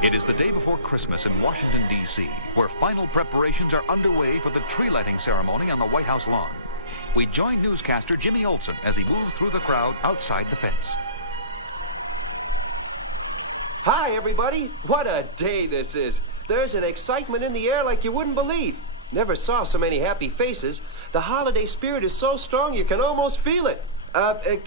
It is the day before Christmas in Washington, D.C., where final preparations are underway for the tree lighting ceremony on the White House lawn. We join newscaster Jimmy Olsen as he moves through the crowd outside the fence. Hi, everybody. What a day this is. There's an excitement in the air like you wouldn't believe. Never saw so many happy faces. The holiday spirit is so strong you can almost feel it.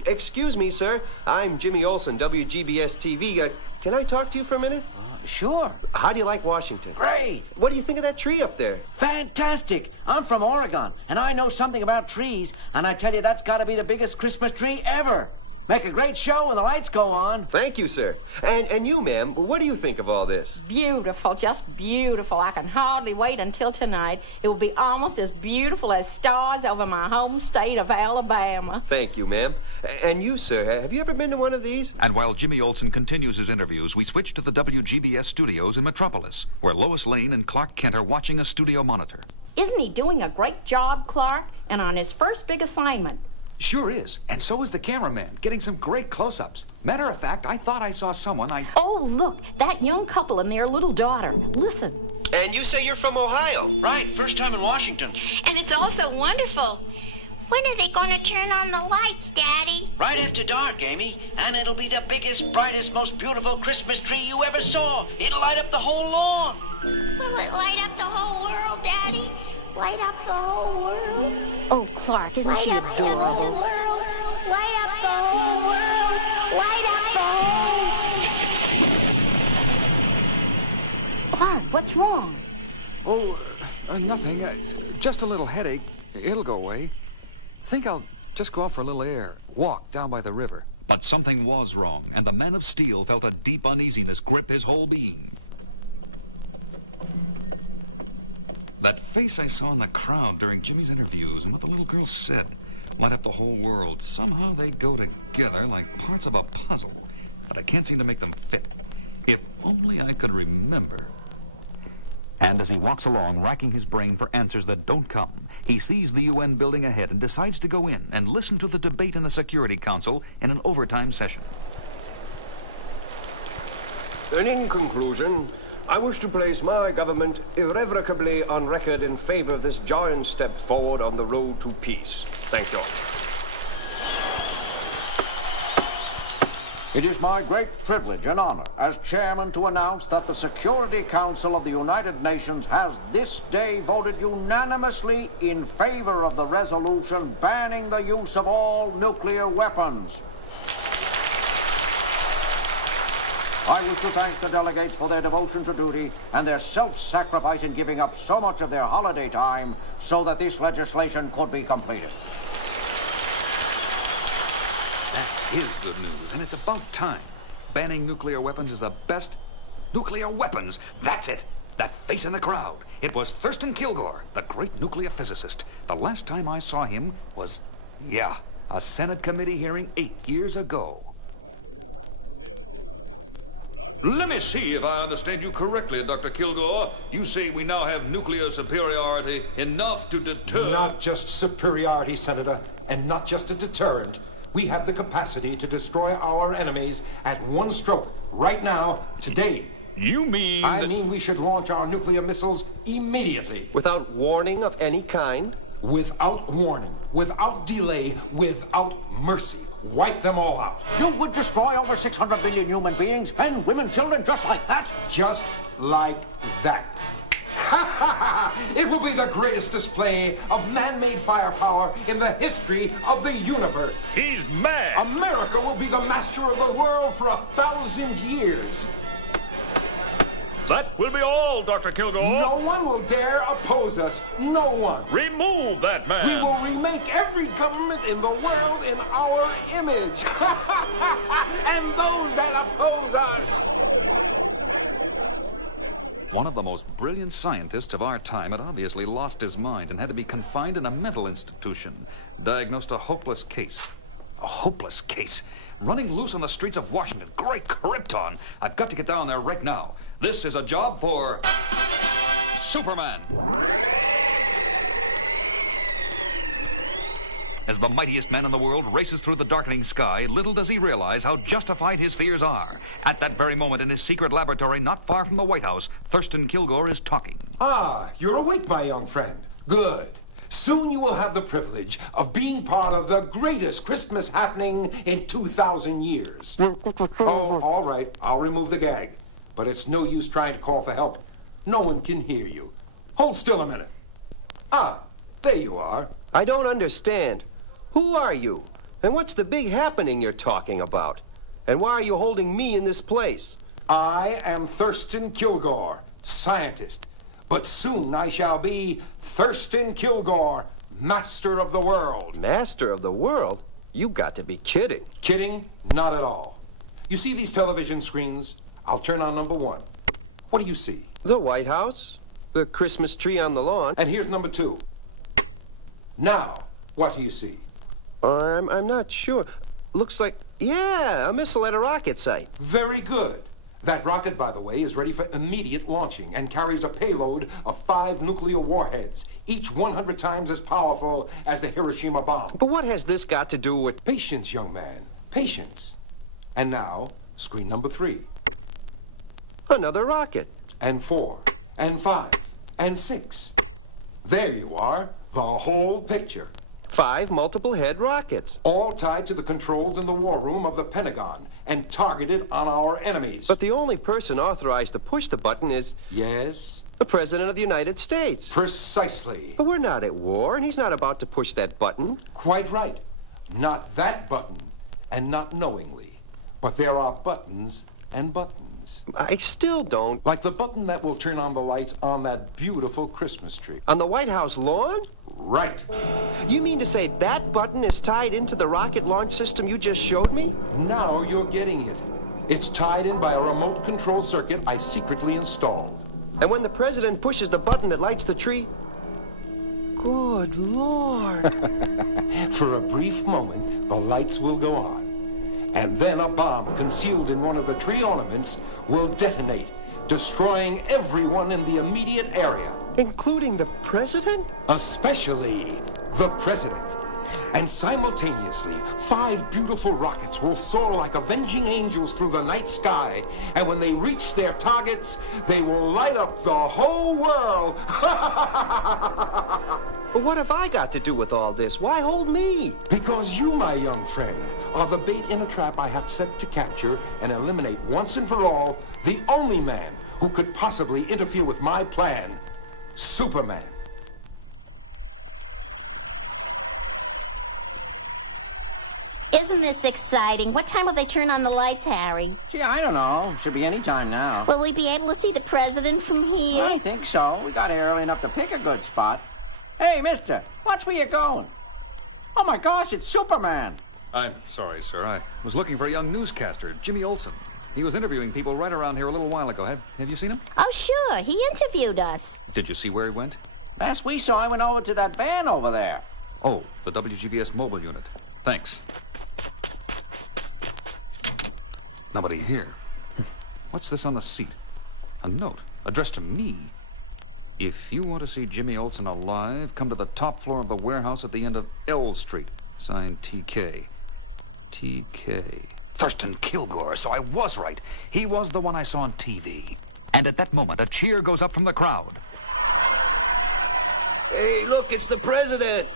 Excuse me, sir. I'm Jimmy Olsen, WGBS TV. Can I talk to you for a minute? Sure. How do you like Washington? Great. What do you think of that tree up there? Fantastic. I'm from Oregon, and I know something about trees, and I tell you that's got to be the biggest Christmas tree ever. Make a great show when the lights go on. Thank you, sir. And you, ma'am, what do you think of all this? Beautiful, just beautiful. I can hardly wait until tonight. It will be almost as beautiful as stars over my home state of Alabama. Thank you, ma'am. And you, sir, have you ever been to one of these? And while Jimmy Olsen continues his interviews, we switch to the WGBS studios in Metropolis, where Lois Lane and Clark Kent are watching a studio monitor. Isn't he doing a great job, Clark? And on his first big assignment. Sure is, and so is the cameraman, getting some great close-ups. Matter of fact, I thought I saw someone Oh, look, that young couple and their little daughter. Listen. And you say you're from Ohio? Right, first time in Washington. And it's also wonderful. When are they going to turn on the lights, Daddy? Right after dark, Amy, and it'll be the biggest, brightest, most beautiful Christmas tree you ever saw. It'll light up the whole lawn. Will it light up the whole world, Daddy? Light up the whole world? Oh, Clark, isn't she adorable? Light up the whole world. Light up the whole world. Light up the whole... Clark, what's wrong? Oh, nothing. Just a little headache. It'll go away. Think I'll just go out for a little air. Walk down by the river. But something was wrong, and the man of steel felt a deep uneasiness grip his whole being. That face I saw in the crowd during Jimmy's interviews and what the little girl said light up the whole world. Somehow they go together like parts of a puzzle, but I can't seem to make them fit. If only I could remember. And as he walks along, racking his brain for answers that don't come, he sees the UN building ahead and decides to go in and listen to the debate in the Security Council in an overtime session. And in conclusion, I wish to place my government irrevocably on record in favor of this giant step forward on the road to peace. Thank you. It is my great privilege and honor as chairman to announce that the Security Council of the United Nations has this day voted unanimously in favor of the resolution banning the use of all nuclear weapons. I wish to thank the delegates for their devotion to duty and their self-sacrifice in giving up so much of their holiday time so that this legislation could be completed. That is good news, and it's about time. Banning nuclear weapons is the best. Nuclear weapons, that's it. That face in the crowd. It was Thurston Kilgore, the great nuclear physicist. The last time I saw him was, a Senate committee hearing 8 years ago. Let me see if I understand you correctly, Dr. Kilgore. You say we now have nuclear superiority enough to deter... Not just superiority, Senator, and not just a deterrent. We have the capacity to destroy our enemies at one stroke, right now, today. You mean... I mean we should launch our nuclear missiles immediately. Without warning of any kind? Without warning, without delay, without mercy. Wipe them all out. You would destroy over 600 million human beings and women, children, just like that? Just like that. It will be the greatest display of man-made firepower in the history of the universe. He's mad. America will be the master of the world for 1,000 years. That will be all, Dr. Kilgore. No one will dare oppose us. No one. Remove that man. We will remake every government in the world in our image. And those that oppose us. One of the most brilliant scientists of our time had obviously lost his mind and had to be confined in a mental institution. Diagnosed a hopeless case. A hopeless case. Running loose on the streets of Washington. Great Krypton. I've got to get down there right now. This is a job for Superman. As the mightiest man in the world races through the darkening sky, little does he realize how justified his fears are. At that very moment in his secret laboratory not far from the White House, Thurston Kilgore is talking. Ah, you're awake, my young friend. Good. Soon you will have the privilege of being part of the greatest Christmas happening in 2,000 years. Oh, all right. I'll remove the gag. But it's no use trying to call for help. No one can hear you. Hold still a minute. Ah, there you are. I don't understand. Who are you? And what's the big happening you're talking about? And why are you holding me in this place? I am Thurston Kilgore, scientist. But soon I shall be Thurston Kilgore, master of the world. Master of the world? You got to be kidding. Kidding? Not at all. You see these television screens? I'll turn on number 1. What do you see? The White House, the Christmas tree on the lawn. And here's number 2. Now, what do you see? I'm not sure. Looks like, yeah, a missile at a rocket site. Very good. That rocket, by the way, is ready for immediate launching and carries a payload of 5 nuclear warheads, each 100 times as powerful as the Hiroshima bomb. But what has this got to do with... Patience, young man. Patience. And now, screen number 3. Another rocket. And 4. And 5. And 6. There you are. The whole picture. 5 multiple head rockets. All tied to the controls in the war room of the Pentagon and targeted on our enemies. But the only person authorized to push the button is... Yes? The President of the United States. Precisely. But we're not at war, and he's not about to push that button. Quite right. Not that button, and not knowingly. But there are buttons and buttons. I still don't... Like the button that will turn on the lights on that beautiful Christmas tree. On the White House lawn? Right. You mean to say that button is tied into the rocket launch system you just showed me? Now you're getting it. It's tied in by a remote control circuit I secretly installed. And when the president pushes the button that lights the tree... Good Lord. For a brief moment, the lights will go on. And then a bomb concealed in one of the tree ornaments will detonate, destroying everyone in the immediate area. Including the president? Especially the president. And simultaneously, 5 beautiful rockets will soar like avenging angels through the night sky. And when they reach their targets, they will light up the whole world. But what have I got to do with all this? Why hold me? Because you, my young friend, are the bait in a trap I have set to capture and eliminate once and for all the only man who could possibly interfere with my plan, Superman. Isn't this exciting? What time will they turn on the lights, Harry? Gee, I don't know. Should be any time now. Will we be able to see the president from here? I think so. We got here early enough to pick a good spot. Hey, mister, watch where you're going. Oh, my gosh, it's Superman. I'm sorry, sir. I was looking for a young newscaster, Jimmy Olsen. He was interviewing people right around here a little while ago. Have you seen him? Oh, sure. He interviewed us. Did you see where he went? Last we saw, I went over to that van over there. Oh, the WGBS mobile unit. Thanks. Nobody here. What's this on the seat? A note addressed to me. If you want to see Jimmy Olsen alive, come to the top floor of the warehouse at the end of L Street. Signed TK. TK. Thurston Kilgore, so I was right. He was the one I saw on TV. And at that moment, a cheer goes up from the crowd. Hey, look, it's the president.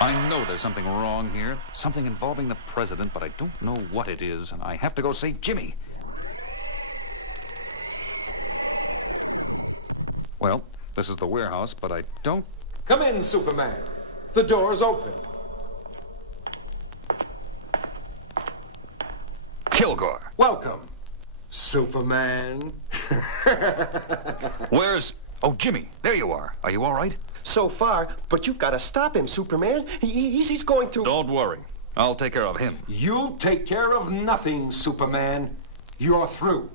I know there's something wrong here. Something involving the president, but I don't know what it is, and I have to go save Jimmy. Well, this is the warehouse, but I don't... Come in, Superman. The door's open. Kilgore. Welcome, Superman. Where's... Oh, Jimmy, there you are. Are you all right? So far, but you've got to stop him, Superman. He's going to... Don't worry. I'll take care of him. You'll take care of nothing, Superman. You're through.